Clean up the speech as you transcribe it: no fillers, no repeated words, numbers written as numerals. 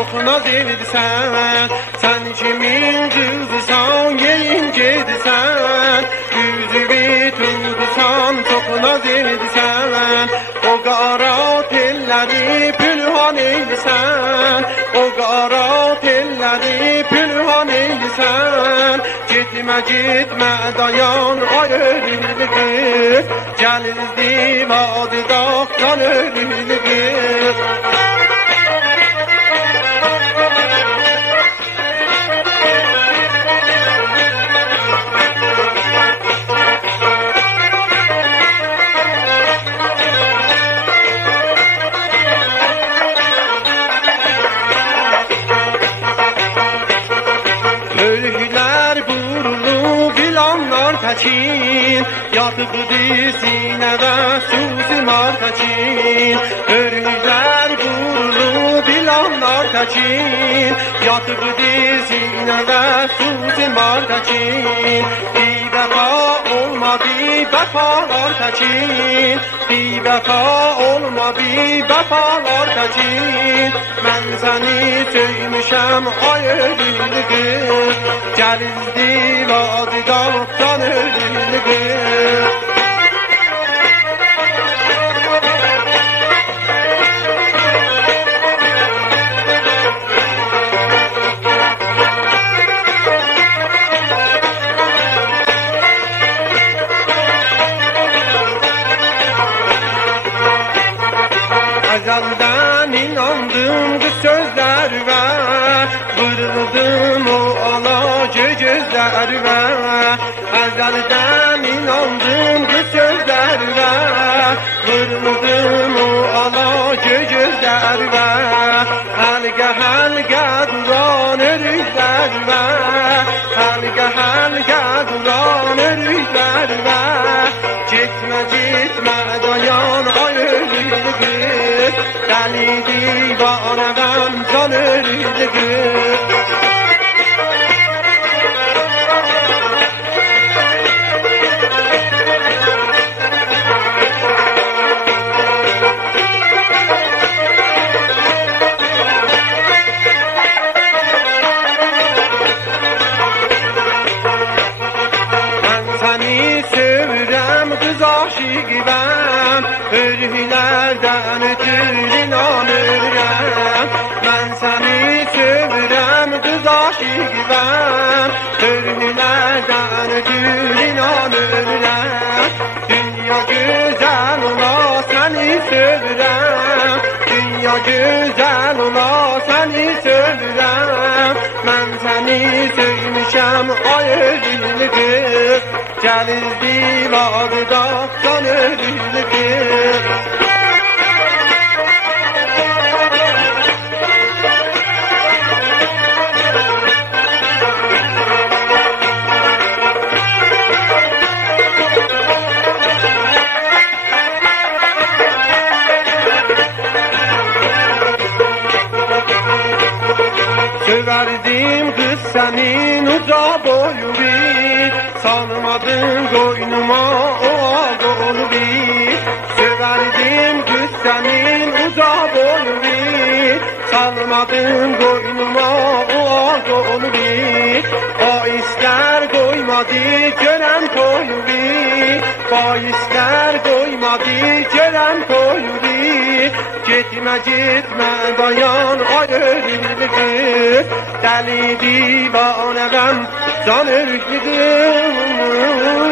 çok naz edirsən. Sen kimin kızısan, yeyin gedirsən. Yüzüvi tutsan, çok naz edirsən. O qara telləri pülhan edirsən. O qara telləri pülhan edirsən. Gitme dayan ay ölümlü kız. Gəlizdi vadi dağdan ölümlü kız. Təkin, yatıqdı sinəvə suzi mar təkin. Örgülər qurulu bilanlar təkin, yatıqdı sinəvə suzi mar təkin. Bivəfa olmadı vəfalar təkin, bivəfa olmadı vəfalar təkin. Mən səni söymüşəm ay ölümlü qız, gəlizdi vadi dağdan ölümlü kız. Ezelden inandım bu sözlerime, vırıldım o alacı gözlerime. Ezelden inandım bu sözlerime, vırıldım o alacı gözlerime. Helge duran örüklerime, helge duran örüklerime. Gitme dayan ay ölümlü kız, deli divane ben can ölümlü kız. Aşıqım, örgülərdən ötür inanırəm. Mən səni sevirəm, qız aşıqım, örgülərdən ötür inanırəm. Dünya gözəl ola, səni sevirəm. Dünya gözəl ola, səni sevirəm. Mən səni söymüşəm, ay ölümlü qız. Gəlizdi vadi dağdan ölümlü kız. Söverdim kız senin uca boyunu, salmadın koynuma o ağolu. Söverdim kız senin uca boyunu, salmadın koynuma o ağolu. O ister koymadı gören koyunu, o ister koymadı gören koyunu. Gitme dayan ay ölümlü kız, deli divane ben can ölümlü kız.